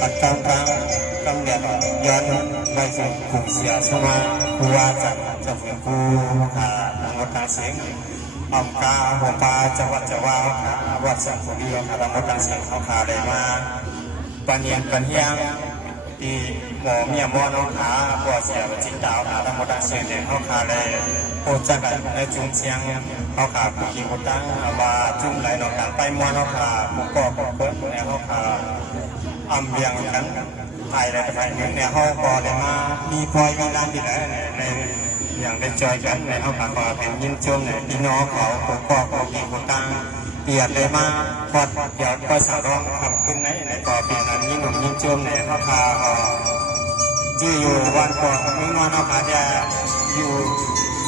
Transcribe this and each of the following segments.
อัดกลางกำเนิดย้อนไปสู่ผู้เสียสมาผู้ว่าจะฝืนผู้ขาหมดการเสียงอมกาหัวปลาจังหวัดจะว่าวัดสังขุลีขาหมดการเสียงเขาขาเลยมาปัญญาปัญญาที่หมอเมียมอน้องขาปวดเสียจิตดาวขาทั้งหมดการเสียงเนี่ยเขาขาเลยโคจักรในจุงเชียงเขาขาผู้กี่คนตั้งว่าจุ่มไหลหนองต่างไปมอน้องขาผู้ก่อเปิดเนี่ยเขาขาอัมเบียงกันไทยอะไรไทยเนี่ยเขาก่อเลยมามีพลอยกันด้านที่ไหนในอย่างได้จอยกันในเขาขาก่อเป็นยินช่วงเนี่ยพี่น้องเขาผู้ก่อผู้กี่คนตั้งเปลี่ยนเลยมาพอดเดี๋ยวก็สั่งร้องทำขึ้นในต่อเป็นอันยิ่งหนุ่มยิ่งช่วงเนี่ยเขาขาที่อยู่วันก่อนมึงนอนเอาขาจะอยู่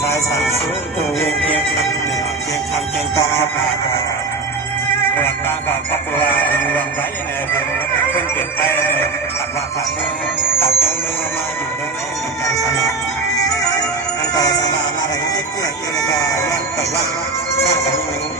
สายสันสูงตัวเองเพียงคำเนี่ยเพียงคำเพียงต่อเอาขาเรื่องตากับครอบครัวรวมไว้ในเรื่องขึ้นเปลี่ยนไปขัดว่าขัดเมืองตัดเมืองมาอยู่ตรงไหนอยู่กลางสนามนั่นก็สนามอะไรที่เกี่ยวกับก็วันแต่ว่าน่าจะมีมึง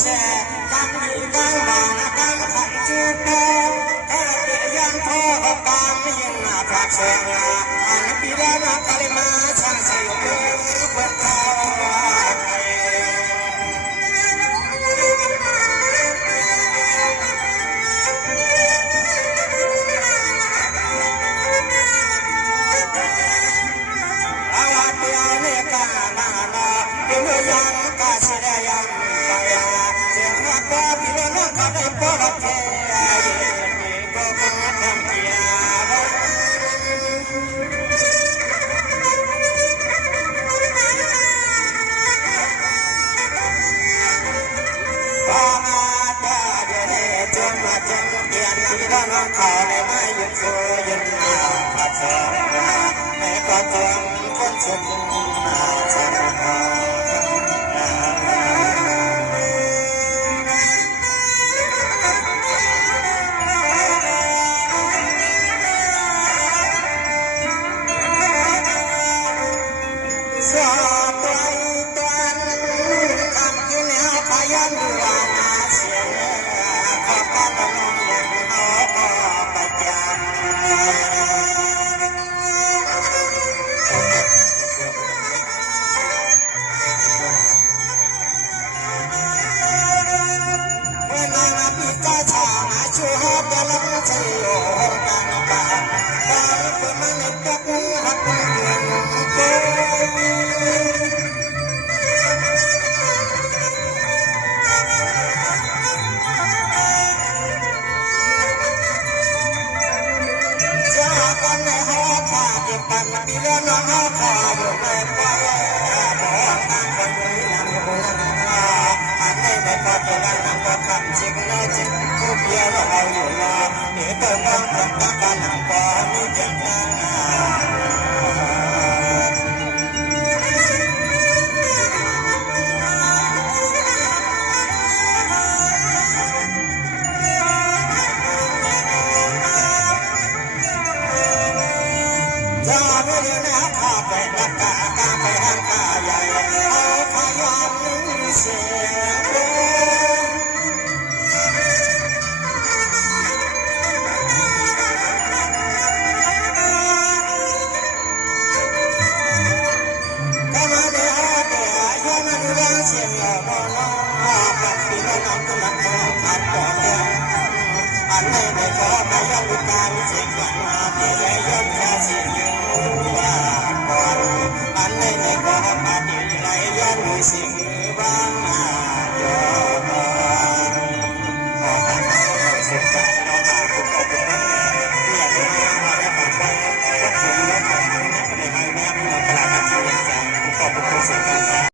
แช่ กันดีกันบางกันขันจูบโตเกี่ยยันโทกามไม่ยินมาพระเสงอันปีละนักกลิมาช่างเสียเพื่อเขา น้องเขาในไม่หยุดสู้ยืนหน้าขัดสองในก็จงคนสุดหน้าจะหาสอบไว้ตอนคำที่แนวพยันดูว่านาเสียขอบกันน้องอย่างน้องก็ไปจาก ชูฮอดยันลังเชียวกันปาไปเพื่อมันกับหักเงินโกจากกันในหอผ้าเก็บกันปีเดือนน้องหอผ้าอยู่ในป่าบอกทางคนนี้นำหัวอันนี้ไม่พอจะนั่งก็ทำจริงนะจริงผู้เพียรเอาอยู่นะเดี๋ยวต้องมองคนตาบ้านหนังก่อนนี่จะนั่งจะไม่ได้นะข้าไปรักกากาไปหันตาใหญ่เอาขยันเสียเสียงหล่อน้องปัดปีละน้องกำลังโตขัดต่อเรื่องอันในในขอพยัญชนะเสียงกันมาเพียงย่อมแค่เสียงอยู่ว่าก่อนอันในในขอพาดีไรย่อมมีสิ่งบ้างมาจอขอทำให้สุขสันต์น้องอาคุณขอบคุณนะที่อยากจะมาว่าได้ฝากไว้ก็ถึงแล้วก็ในให้แม่ในตลาดการซื้อขอบคุณสิ่งต่าง